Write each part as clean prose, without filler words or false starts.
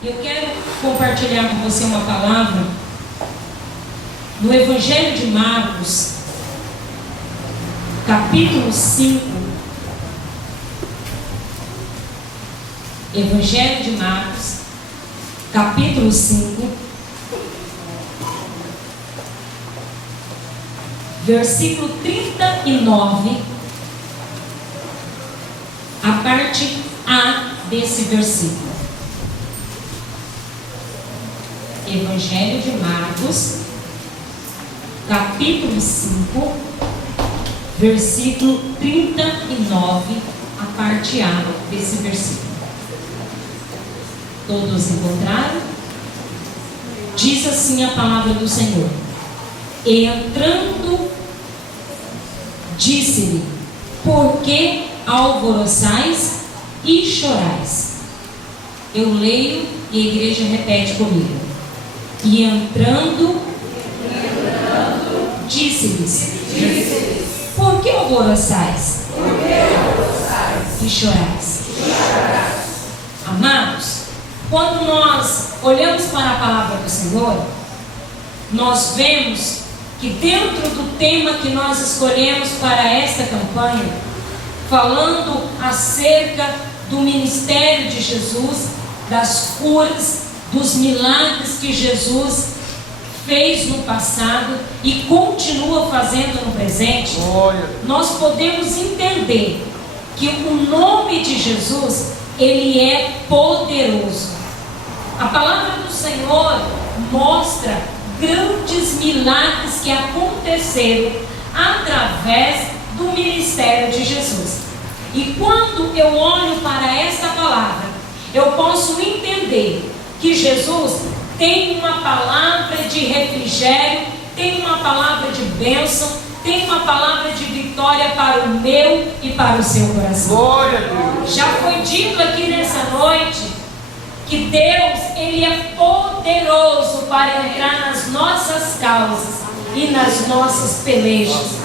Eu quero compartilhar com você uma palavra do Evangelho de Marcos, capítulo 5. Evangelho de Marcos, capítulo 5, versículo 39, a parte A desse versículo. Evangelho de Marcos, capítulo 5, versículo 39, a parte A desse versículo. Todos encontraram? Diz assim a palavra do Senhor: E entrando, disse-lhe: Por que alvoroçais e chorais? Eu leio e a igreja repete comigo. E entrando, disse-lhes: Por que alvoroçais e chorais? Amados, quando nós olhamos para a palavra do Senhor, nós vemos que dentro do tema que nós escolhemos para esta campanha, falando acerca do ministério de Jesus, das curas, dos milagres que Jesus fez no passado e continua fazendo no presente, nós podemos entender que o nome de Jesus, ele é poderoso. A palavra do Senhor mostra grandes milagres que aconteceram através do ministério de Jesus. E quando eu olho para esta palavra, eu posso entender que Jesus tem uma palavra de refrigério, tem uma palavra de bênção, tem uma palavra de vitória para o meu e para o seu coração. Glória a Deus. Já foi dito aqui nessa noite que Deus, ele é poderoso para entrar nas nossas causas e nas nossas pelejas.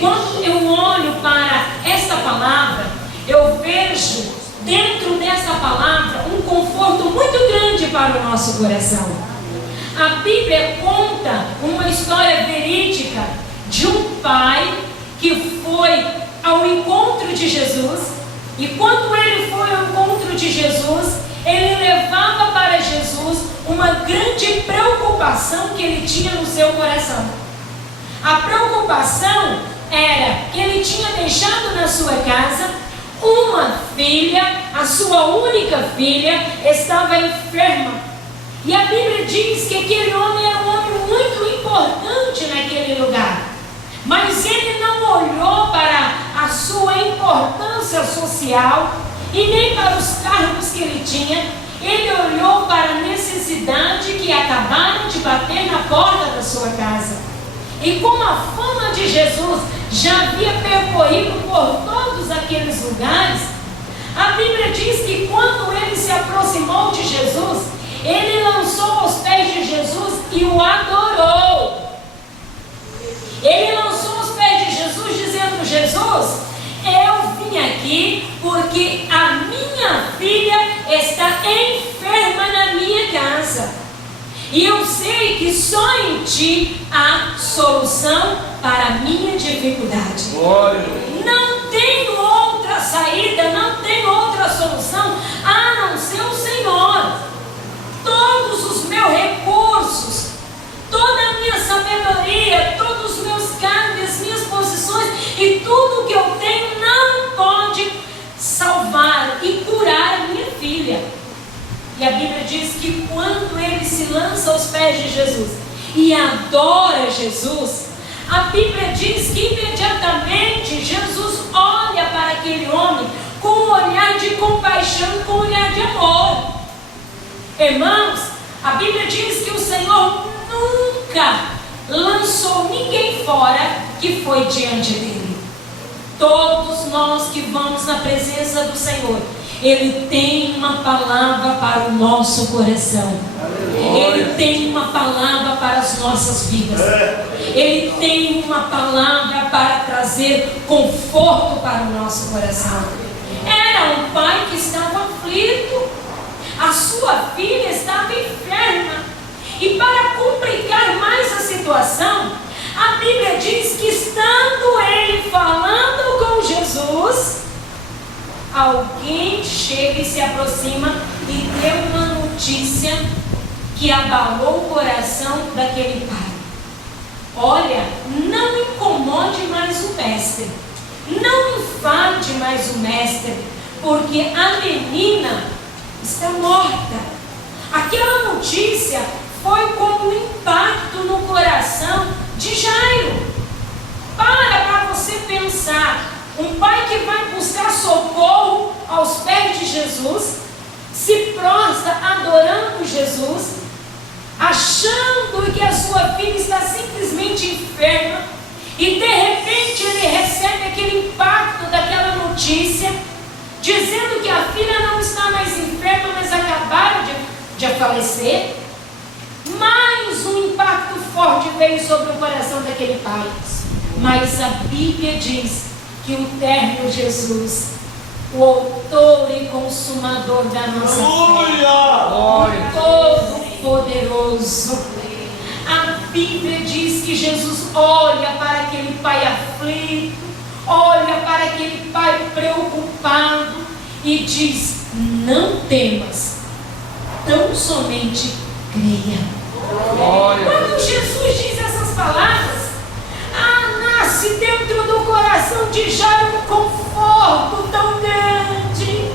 Quando eu olho para esta palavra, eu vejo dentro dessa palavra um conforto muito grande para o nosso coração. A Bíblia conta uma história verídica de um pai que foi ao encontro de Jesus, e quando ele foi ao encontro de Jesus, ele levava para Jesus uma grande preocupação que ele tinha no seu coração. A preocupação era que ele tinha deixado na sua casa uma filha, a sua única filha, estava enferma. E a Bíblia diz que aquele homem era um homem muito importante naquele lugar. Mas ele não olhou para a sua importância social e nem para os cargos que ele tinha. Ele olhou para a necessidade que acabaram de bater na porta da sua casa. E como a fama de Jesus já havia percorrido por todos aqueles lugares, a Bíblia diz que quando ele se aproximou de Jesus, ele lançou aos pés de Jesus e o adorou. Ele lançou aos pés de Jesus dizendo: Jesus, eu vim aqui porque a minha filha está enferma na minha casa. E eu sei que só em Ti há solução para a minha dificuldade. Não tem outra saída, não tem outra solução a não ser o Senhor. Todos os meus recursos, toda a minha sabedoria, todos os meus cargos, as minhas posições e tudo que eu tenho não pode salvar e curar a minha filha. E a Bíblia diz que quando ele se lança aos pés de Jesus e adora Jesus, a Bíblia diz que imediatamente Jesus olha para aquele homem com um olhar de compaixão, com um olhar de amor. Irmãos, a Bíblia diz que o Senhor nunca lançou ninguém fora que foi diante dele. Todos nós que vamos na presença do Senhor, Ele tem uma palavra para o nosso coração. Ele tem uma palavra para as nossas vidas. Ele tem uma palavra para trazer conforto para o nosso coração. Era um pai que estava aflito. a sua filha estava enferma. E para complicar mais a situação, a Bíblia diz que estando ele falando com Jesus, alguém chega e se aproxima e deu uma notícia que abalou o coração daquele pai. Olha, não incomode mais o mestre, não enfade mais o mestre, porque a menina está morta. Aquela notícia foi como um impacto no coração de Jairo. Para você pensar, um pai que vai buscar socorro aos pés de Jesus, se prostra adorando Jesus, achando que a sua filha está simplesmente enferma, e de repente ele recebe aquele impacto daquela notícia, dizendo que a filha não está mais enferma, mas acabaram de falecer. Mais um impacto forte veio sobre o coração daquele pai. Mas a Bíblia diz que o eterno Jesus, o autor e consumador da nossa fé, todo-poderoso, a Bíblia diz que Jesus olha para aquele pai aflito, olha para aquele pai preocupado e diz: não temas, tão somente creia. Quando Jesus diz essas palavras, nasce dentro do coração de Jairo um conforto tão grande.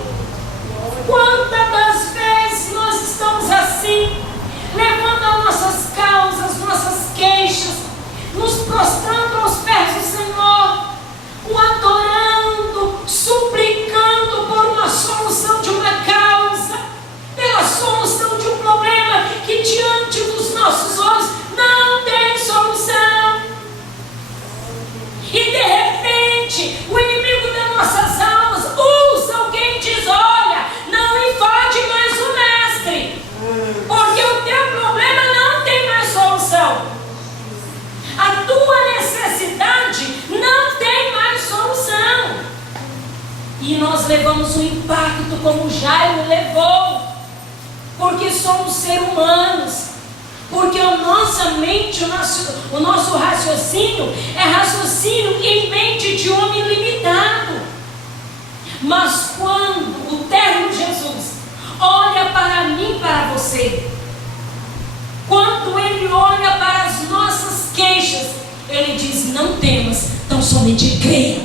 Quantas das vezes nós estamos assim, levando as nossas causas, nossas queixas, nos prostrando aos pés do Senhor, o adorando, suplicando por uma solução de uma causa, pela solução de um problema que diante dos nossos olhos não tem solução. E de repente, o inimigo das nossas almas usa alguém e diz: olha, não invade mais o mestre, porque o teu problema não tem mais solução. A tua necessidade não tem mais solução. E nós levamos um impacto como Jairo levou, porque somos seres humanos, porque a nossa mente, o nosso raciocínio é raciocínio em mente de homem limitado. Mas quando o eterno Jesus olha para mim e para você, quando ele olha para as nossas queixas, ele diz: não temas, tão somente creia.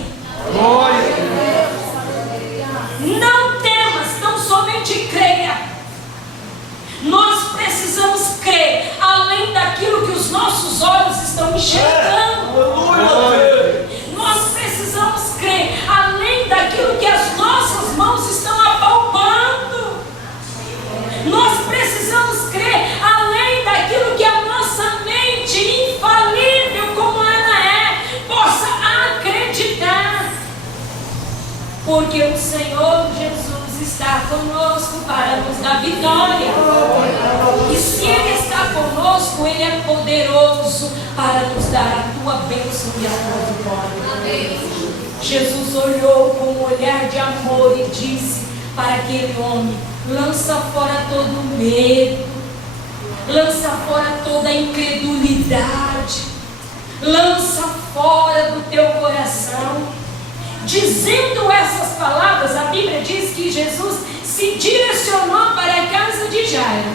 Não temas, tão somente creia. Nós precisamos crer além daquilo que os nossos olhos estão enxergando. Nós precisamos crer além daquilo que as nossas mãos estão apalpando. Nós precisamos crer além daquilo que a nossa mente infalível como ela é possa acreditar. Porque o Senhor Jesus está conosco para nos dar vitória. E se Ele está conosco, Ele é poderoso para nos dar a tua bênção e a tua vitória. Amém. Jesus olhou com um olhar de amor e disse para aquele homem: lança fora todo o medo, lança fora toda a incredulidade, lança fora do teu coração. Dizendo essas palavras, a Bíblia diz que Jesus se direcionou para a casa de Jairo.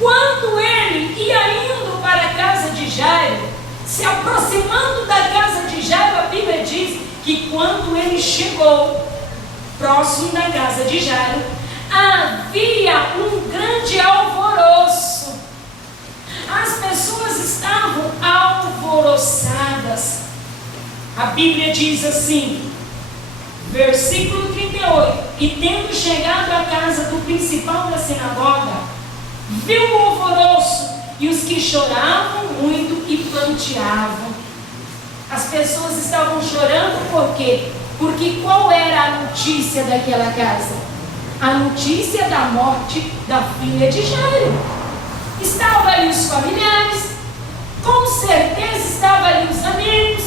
Quando ele ia indo para a casa de Jairo, se aproximando da casa de Jairo, a Bíblia diz que quando ele chegou próximo da casa de Jairo, havia um grande alvoroço. As pessoas estavam alvoroçadas. A Bíblia diz assim, versículo 38: e tendo chegado à casa do principal da sinagoga, viu o alvoroço e os que choravam muito e planteavam. As pessoas estavam chorando por quê? Porque qual era a notícia daquela casa? A notícia da morte da filha de Jairo. Estavam ali os familiares, com certeza estavam ali os amigos,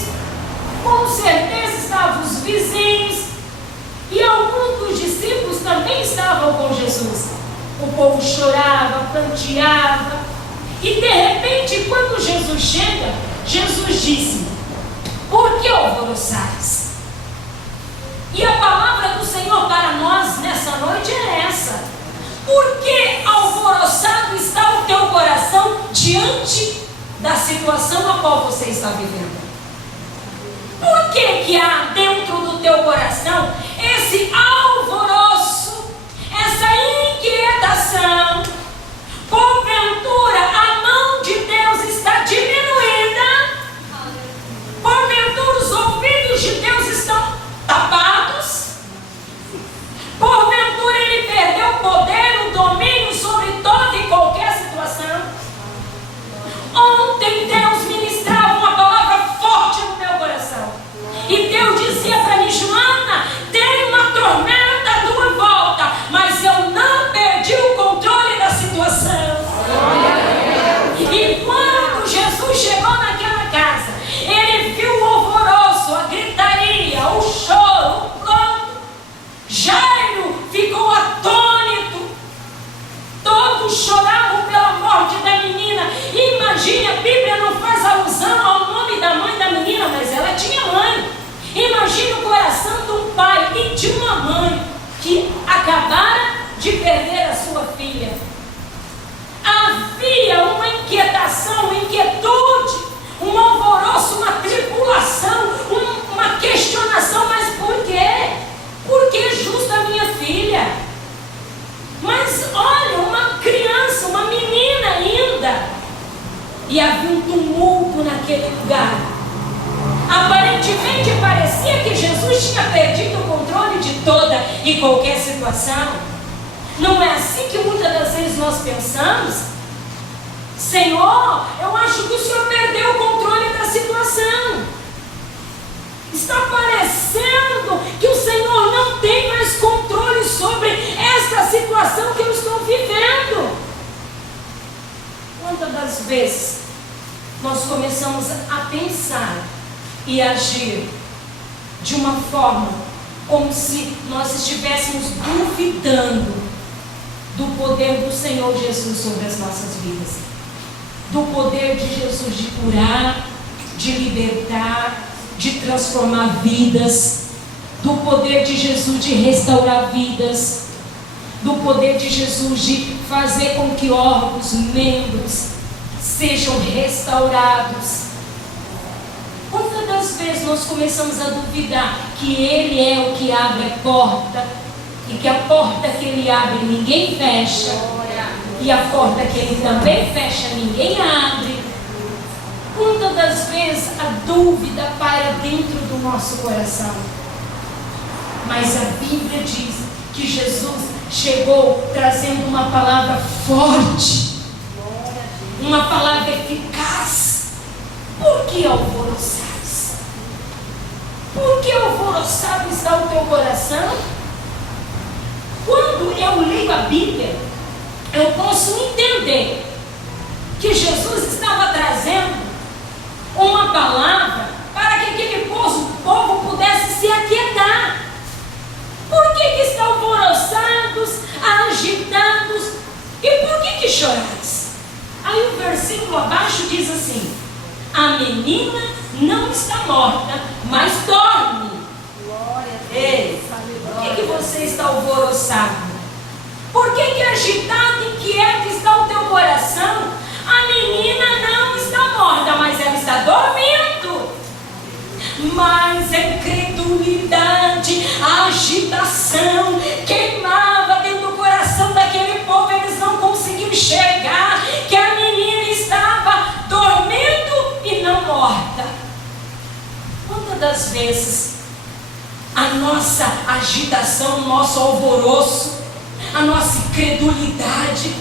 com certeza estavam os vizinhos, e alguns dos discípulos também estavam com Jesus. O povo chorava, pranteava. E de repente, quando Jesus chega, Jesus disse: por que alvoroçais? E a palavra do Senhor para nós nessa noite é essa: por que alvoroçado está o teu coração diante da situação a qual você está vivendo? Por que há dentro do teu coração esse alvoroço, essa inquietação? Porventura a mão de Deus está diminuída? Porventura os ouvidos de Deus estão tapados? Porventura ele perdeu o poder, o domínio sobre toda e qualquer situação? Ontem Deus ministrava uma palavra forte no meu coração. E Deus dizia para mim: Joana, tem uma tormenta à tua volta, mas eu não perdi o controle da situação. E quando Jesus chegou naquela casa, ele viu o alvoroço, a gritaria, o choro, o pranto. Jairo ficou atônito. Todos choravam pela morte da menina. Imagine, a Bíblia não faz alusão ao nome da mãe da menina, mas ela tinha mãe. Imagine o coração de um pai e de uma mãe que acabara de perder a sua filha. Havia uma inquietação, uma inquietude, um alvoroço, uma tribulação, uma questionação. Mas por quê? Por que justo a minha filha? Mas olha, uma criança, uma menina ainda. E havia um tumulto naquele lugar. Aparentemente parecia que Jesus tinha perdido o controle de toda e qualquer situação. Não é assim que muitas das vezes nós pensamos? Senhor, eu acho que o Senhor perdeu o controle da situação. Está parecendo que o Senhor não tem mais controle sobre esta situação que eu estou vivendo. Quantas das vezes nós começamos a pensar e agir de uma forma como se nós estivéssemos duvidando do poder do Senhor Jesus sobre as nossas vidas, do poder de Jesus de curar, de libertar, de transformar vidas, do poder de Jesus de restaurar vidas, do poder de Jesus de fazer com que órgãos, membros sejam restaurados. Quantas das vezes nós começamos a duvidar que Ele é o que abre a porta, e que a porta que Ele abre ninguém fecha, e a porta que Ele também fecha ninguém abre? Quantas das vezes a dúvida para dentro do nosso coração? Mas a Bíblia diz que Jesus chegou trazendo uma palavra forte, uma palavra eficaz. Por que alvoroçais? Por que alvoroçado está o teu coração? Quando eu leio a Bíblia, eu posso entender que Jesus estava trazendo uma palavra para que aquele povo pudesse se aquietar. Por que estão alvoroçados, agitados? E por que chorais? Aí o versículo abaixo diz assim: a menina não está morta, mas dorme. Ei, por que você está alvoroçado? Por que agitado, inquieto está o teu coração? A menina não está morta, mas ela está dormindo. Mas a incredulidade, a agitação queimava dentro do coração daquele povo. Eles não conseguiam enxergar que a menina estava dormindo e não morta. Quantas das vezes a nossa agitação, o nosso alvoroço, a nossa incredulidade,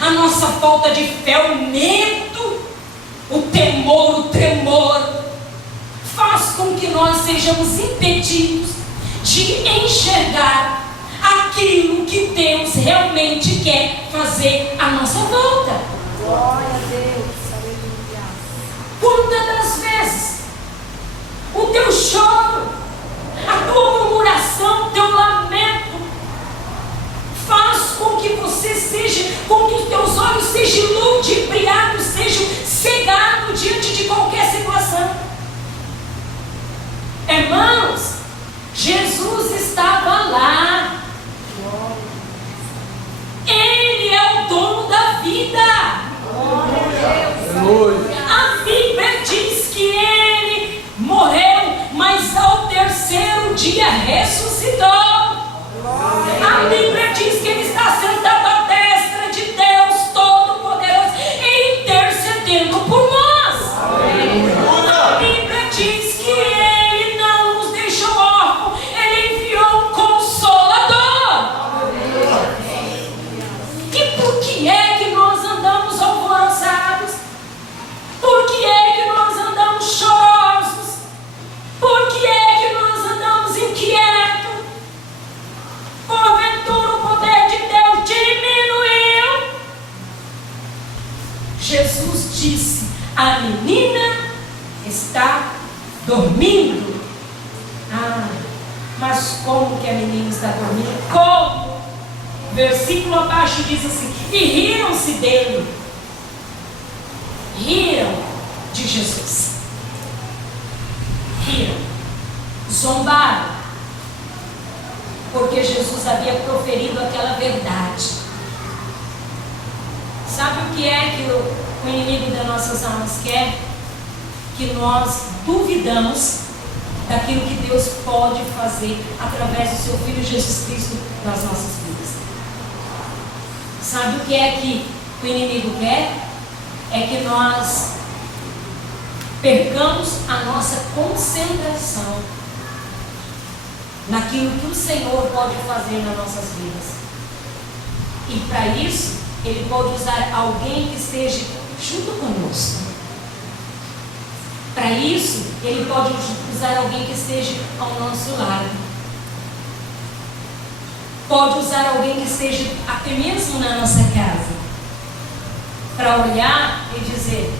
a nossa falta de fé, o medo, o temor, o tremor, faz com que nós sejamos impedidos de enxergar aquilo que Deus realmente quer fazer à nossa volta. Glória a Deus, aleluia. Quantas das vezes o teu choro, a tua murmuração, o teu lamento faz com que você com que os teus olhos sejam ludibriados, sejam cegados diante de qualquer situação. Irmãos, Jesus estava lá. Ele é o dono da vida. A Bíblia diz que ele morreu, mas ao terceiro dia ressuscitou. A Bíblia diz que ele está sentado à destra de Deus Todo-Poderoso, intercedendo por nós. A Bíblia diz que ele não nos deixou órfãos, ele enviou um Consolador. E por que é que nós andamos alvoroçados? Por que é que nós andamos chorosos? Por que é que nós andamos inquietos? Porventura o poder de Deus diminuiu? Jesus disse: a menina está dormindo. Mas como que a menina está dormindo? Como? Versículo abaixo diz assim: e riram-se dele. Riram de Jesus. Riram. Zombaram. Porque Jesus havia proferido aquela verdade. Sabe o que é que o inimigo das nossas almas quer? Que nós duvidamos daquilo que Deus pode fazer através do seu Filho Jesus Cristo nas nossas vidas. Sabe o que é que o inimigo quer? É que nós percamos a nossa concentração naquilo que o Senhor pode fazer nas nossas vidas. E para isso, Ele pode usar alguém que esteja junto conosco. Para isso, Ele pode usar alguém que esteja ao nosso lado. Pode usar alguém que esteja até mesmo na nossa casa. Para olhar e dizer: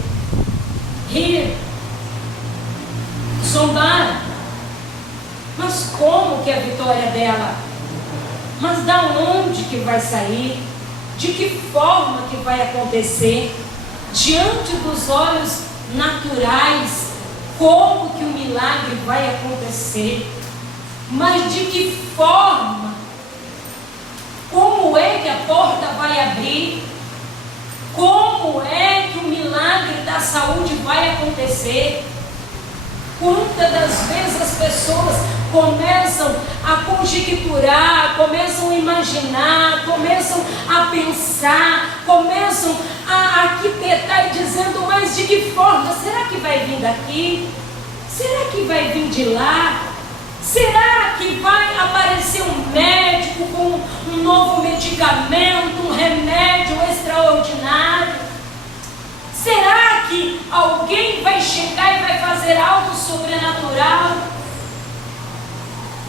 rir, zombar. Mas como que é a vitória dela? Mas da onde que vai sair? De que forma que vai acontecer? Diante dos olhos naturais, como que o milagre vai acontecer? Mas de que forma? Como é que a porta vai abrir? Como é que o milagre da saúde vai acontecer? Quantas das vezes as pessoas começam a conjecturar, começam a imaginar, começam a pensar, começam a arquitetar e dizendo: mas de que forma? Será que vai vir daqui? Será que vai vir de lá? Será que vai aparecer um médico com um novo medicamento, um remédio extraordinário? Será que alguém vai chegar e vai fazer algo sobrenatural?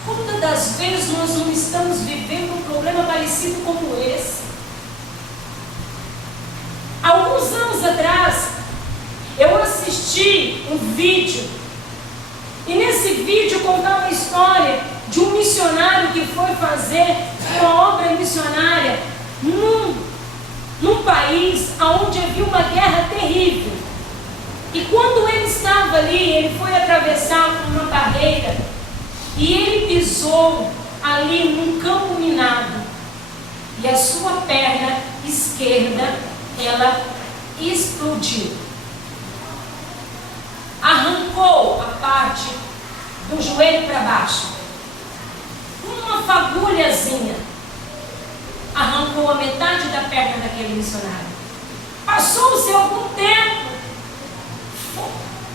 Quantas das vezes nós não estamos vivendo um problema parecido como esse? Alguns anos atrás, eu assisti um vídeo, e nesse vídeo contava a história de um missionário que foi fazer uma obra missionária num país onde havia uma guerra terrível. E quando ele estava ali, ele foi atravessar uma barreira e ele pisou ali num campo minado. E a sua perna esquerda, ela explodiu. Arrancou a parte do joelho para baixo. Uma fagulhazinha. Arrancou a metade da perna daquele missionário. Passou-se algum tempo.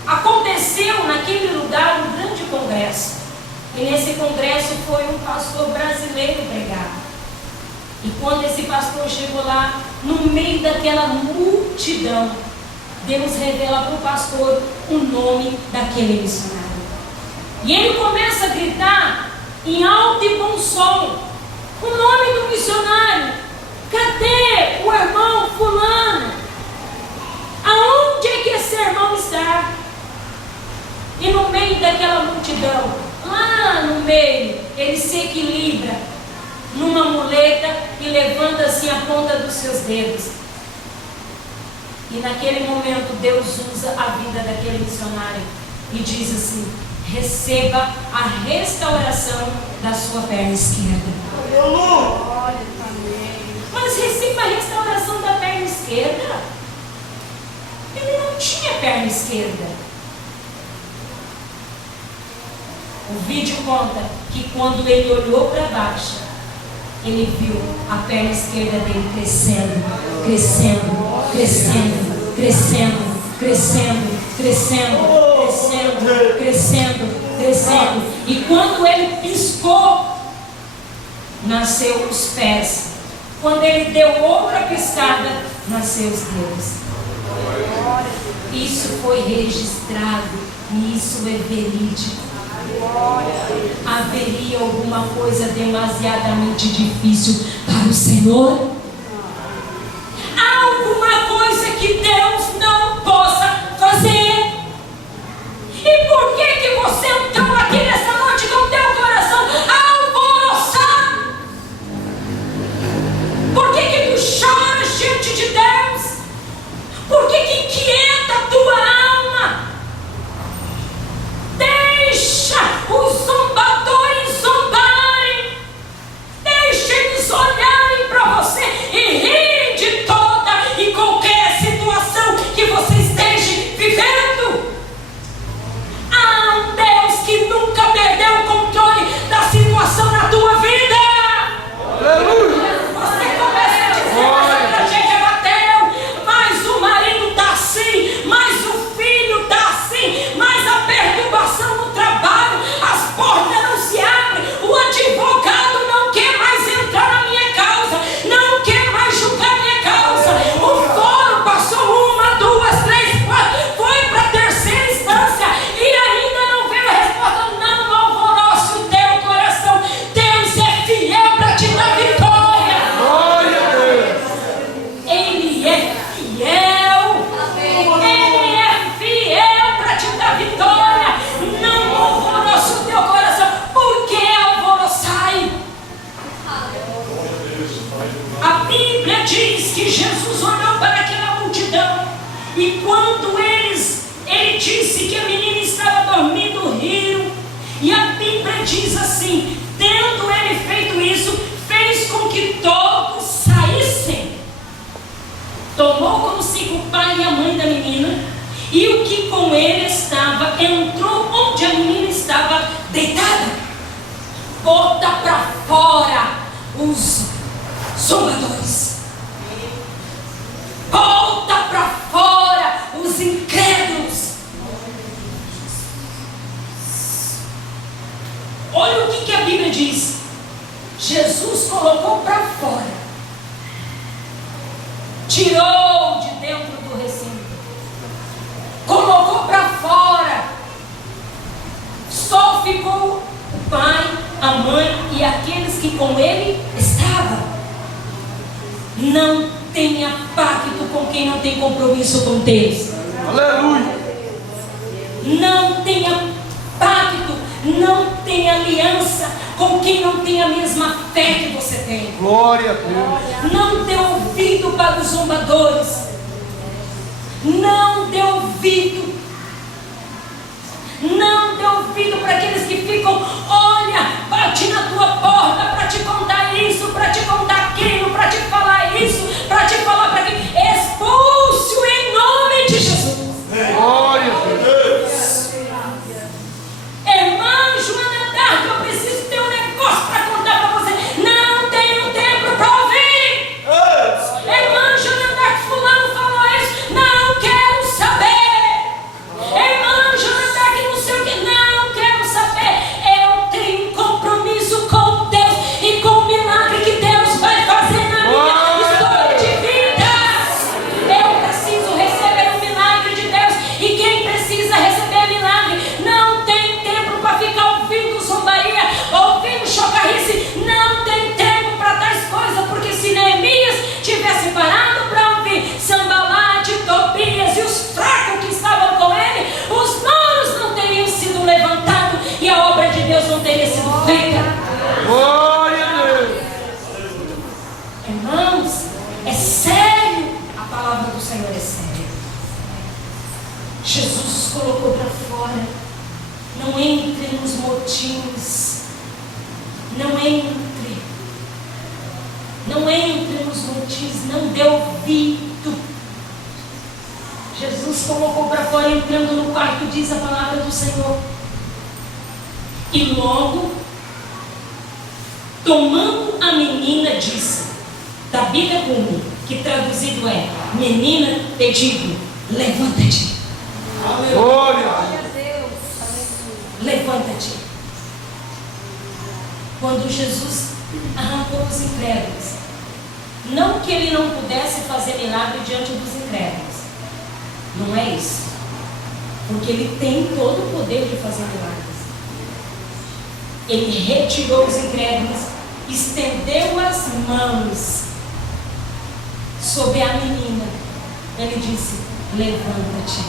Aconteceu naquele lugar um grande congresso. E nesse congresso foi um pastor brasileiro pregar. E quando esse pastor chegou lá, no meio daquela multidão, Deus revela para o pastor o nome daquele missionário. E ele começa a gritar em alto e bom som o nome do missionário. Cadê o irmão fulano? Aonde é que esse irmão está? E no meio daquela multidão, lá no meio, ele se equilibra numa muleta e levanta assim a ponta dos seus dedos. E naquele momento Deus usa a vida daquele missionário e diz assim: receba a restauração da sua perna esquerda. Mas receba a restauração da perna esquerda. Ele não tinha perna esquerda. O vídeo conta que quando ele olhou para baixo, ele viu a perna esquerda dele crescendo, crescendo, crescendo, crescendo, crescendo, crescendo, crescendo, crescendo, crescendo. E quando ele piscou, nasceu os pés. Quando ele deu outra piscada, nasceu os dedos. Isso foi registrado e isso é verídico. Haveria alguma coisa demasiadamente difícil para o Senhor? Há alguma coisa que Deus não possa fazer? E por que você entrou aqui nessa noite com o teu coração alvoroçado? Por que tu choras diante de Deus? Por que inquieta a tua alma? Deixa os zombadores zombarem. Deixa eles olharem para você e rirem de toda e qualquer situação que você esteja vivendo. Há um Deus que nunca perdeu o controle da situação na tua vida. Aleluia. Você começa a dizer: mas a tragédia bateu, mas o marido está assim, mas o filho está assim, mas a perturbação no trabalho, as portas não se abrem, o advogado não quer mais entrar na minha causa, não quer mais julgar minha causa, o fórum passou 1, 2, 3, 4, foi para a terceira instância e ainda não veio a resposta. Não alvoroce o teu coração, Deus é fiel para te dar vitória. Glória a Deus. Ele é fiel. Ele é fiel para te dar vitória. Não alvoroce o teu coração. Por que alvoroçai? A Bíblia diz que Jesus olhou para aquela multidão e quando ele disse que a menina estava dormindo, riram. E a Bíblia diz assim: tendo ele feito isso, fez com que todos saíssem. Tomou consigo o pai e a mãe da menina, e o que com ele estava entrou onde a menina estava deitada. Bota para fora os zombadores. Bota para fora os incrédulos. Olha o que a Bíblia diz. Jesus colocou para fora, tirou de dentro do recinto, colocou para fora. Só ficou o pai, a mãe e aqueles que com ele estavam. Não tenha pacto com quem não tem compromisso com Deus. Aleluia. Não tenha pacto, não tenha aliança com quem não tem a mesma fé que você tem. Glória a Deus. Não dê ouvido para os zombadores. Não dê ouvido. Não dê ouvido para aqueles que ficam, olha, bate na tua porta para te contar isso, para te contar aquilo, para te falar isso, para te falar para aquilo. Expulse-o em nome de Jesus. Glória a Deus. Irmã Joana Dark, eu preciso ter um negócio para contar para você. Não tenho tempo para ouvir. Irmã Joana Dark, fulano falou isso. Não quero saber. Irmã Joana Dark, não sei o que. Não quero Não entre nos motins. Não entre. Não entre nos motins. Não dê ouvido. Jesus colocou para fora, entrando no quarto, diz a palavra do Senhor. E logo, tomando a menina, disse, da Bíblia comum, que traduzido é: menina, te digo, levanta-te. Glória. Glória a Deus. Aleluia. Levanta-te. Quando Jesus arrancou os incrédulos, não que ele não pudesse fazer milagre diante dos incrédulos, não é isso, porque ele tem todo o poder de fazer milagres. Ele retirou os incrédulos, estendeu as mãos sobre a menina. Ele disse: levanta-te.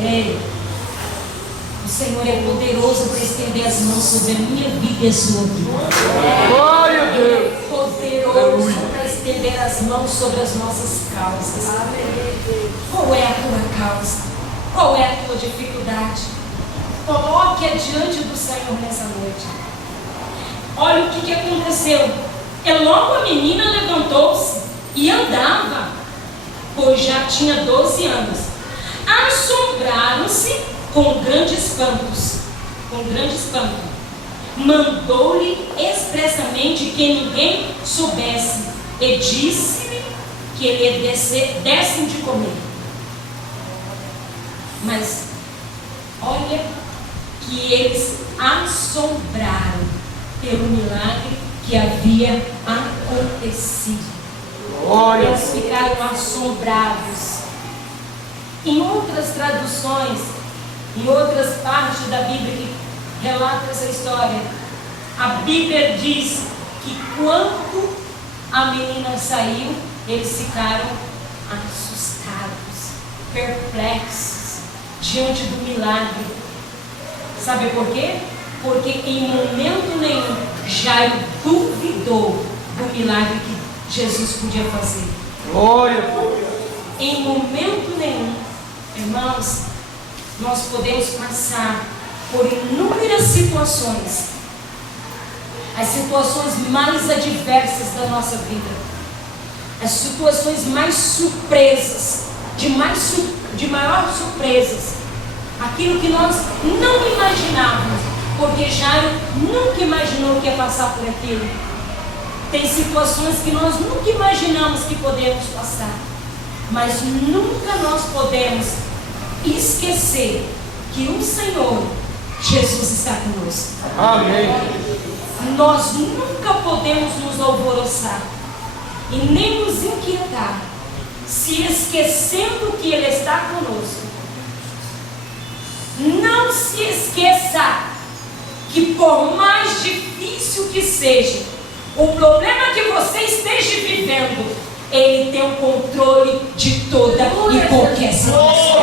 Ei, o Senhor é poderoso para estender as mãos sobre a minha vida e a sua vida. Glória a Deus. Poderoso para estender as mãos sobre as nossas causas. Qual é a tua causa? Qual é a tua dificuldade? Coloque-a diante do Senhor nessa noite. Olha o que aconteceu. E logo a menina levantou-se e andava, pois já tinha 12 anos. Assombraram-se com grande espanto. Mandou-lhe expressamente que ninguém soubesse, e disse-lhe que ele dessem de comer. Mas olha que eles assombraram pelo milagre que havia acontecido. Glória. Eles ficaram assombrados. Em outras traduções, em outras partes da Bíblia que relata essa história, a Bíblia diz que quando a menina saiu, eles ficaram assustados, perplexos diante do milagre. Sabe por quê? Porque em momento nenhum Jairo duvidou do milagre que Jesus podia fazer. Glória a Deus. Em momento nenhum, irmãos, nós podemos passar por inúmeras situações, as situações mais adversas da nossa vida, as situações mais surpresas, de maior surpresas, aquilo que nós não imaginávamos, porque Jairo nunca imaginou que ia passar por aquilo. Tem situações que nós nunca imaginamos que podemos passar, mas nunca nós podemos esquecer que o Senhor Jesus está conosco. Amém. Nós nunca podemos nos alvoroçar e nem nos inquietar, se esquecendo que Ele está conosco. Não se esqueça que, por mais difícil que seja o problema que você esteja vivendo, Ele tem o controle de toda e qualquer situação.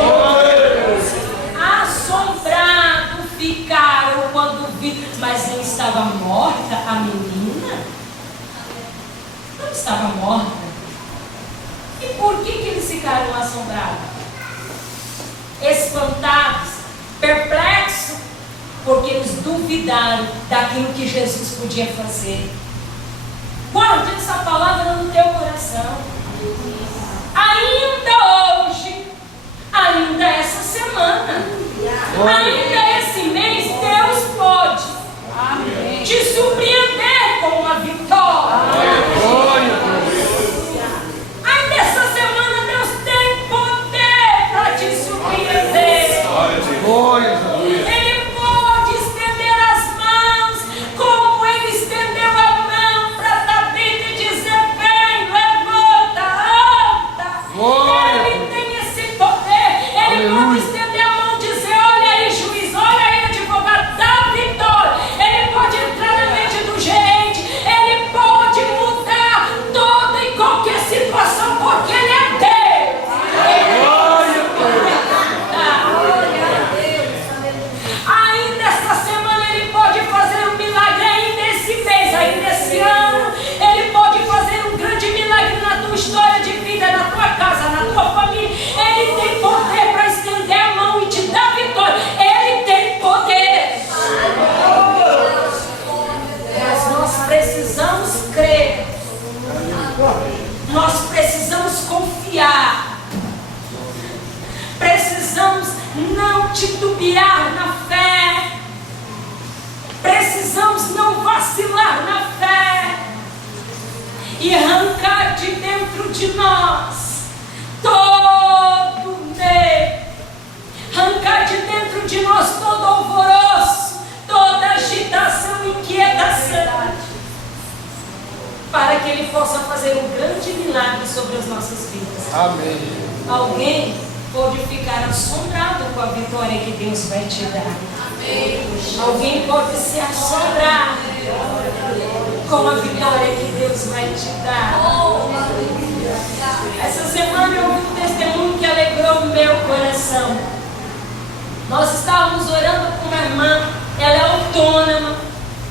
Assombrado ficaram quando vi, mas não estava morta a menina? Não estava morta. E por que eles ficaram assombrados? Espantados, perplexos, porque eles duvidaram daquilo que Jesus podia fazer. Guarde essa palavra no teu coração. Ainda hoje, ainda essa semana, ainda esse mês, Deus pode te surpreender com uma vitória. Ainda essa semana, Deus tem poder para te surpreender. Ele pode estender as mãos, como Ele estendeu a mão para Davi e dizer: vem, levanta, anda. Ele tem esse poder. Ele pode estender a mão e dizer: olha aí, juiz, olha piar na fé. Precisamos não vacilar na fé e arrancar de dentro de nós todo medo, arrancar de dentro de nós todo alvoroço, toda agitação, inquietação, para que Ele possa fazer um grande milagre sobre as nossas vidas. Amém. Alguém pode ficar assombrado com a vitória que Deus vai te dar. Alguém pode se assombrar com a vitória que Deus vai te dar. Essa semana eu ouvi um testemunho que alegrou o meu coração. Nós estávamos orando com uma irmã, ela é autônoma,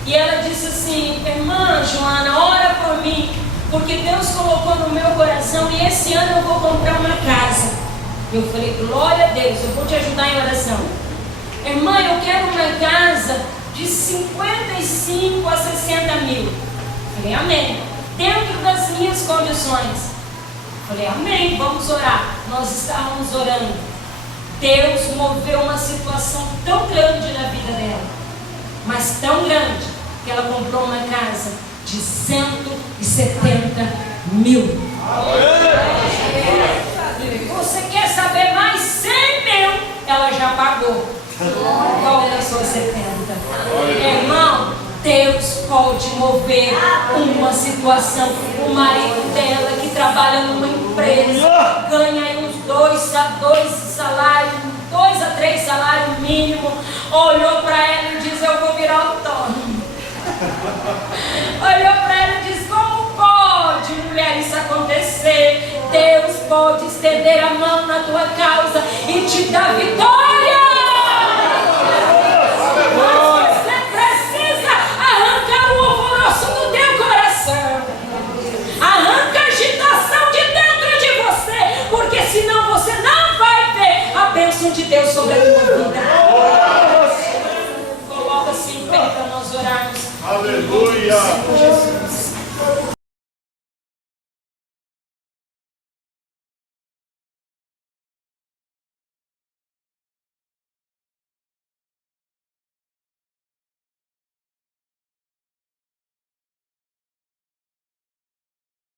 e ela disse assim: irmã Joana, ora por mim, porque Deus colocou no meu coração e esse ano eu vou comprar uma casa. Eu falei: glória a Deus, eu vou te ajudar em oração. Irmã, eu quero uma casa de 55 a 60 mil. Eu falei: amém, dentro das minhas condições. Eu falei: amém, vamos orar. Nós estávamos orando. Deus moveu uma situação tão grande na vida dela, mas tão grande, que ela comprou uma casa de 170 mil. Você quer saber mais? 100 mil ela já pagou. Qual é a sua 70? Irmão, Deus pode mover uma situação. O marido dela, que trabalha numa empresa, ganha aí uns 2 a 3 salários mínimos, olhou para ela e disse: eu vou virar autônomo. Olhou para ela e disse: como pode, mulher, isso acontecer? Deus pode estender a mão na tua causa e te dar vitória. Mas você precisa arrancar o alvoroço do teu coração. Arranca a agitação de dentro de você, porque senão você não vai ver a bênção de Deus sobre a tua vida. Coloca-se em pé para nós orarmos. Aleluia. Senhor Jesus.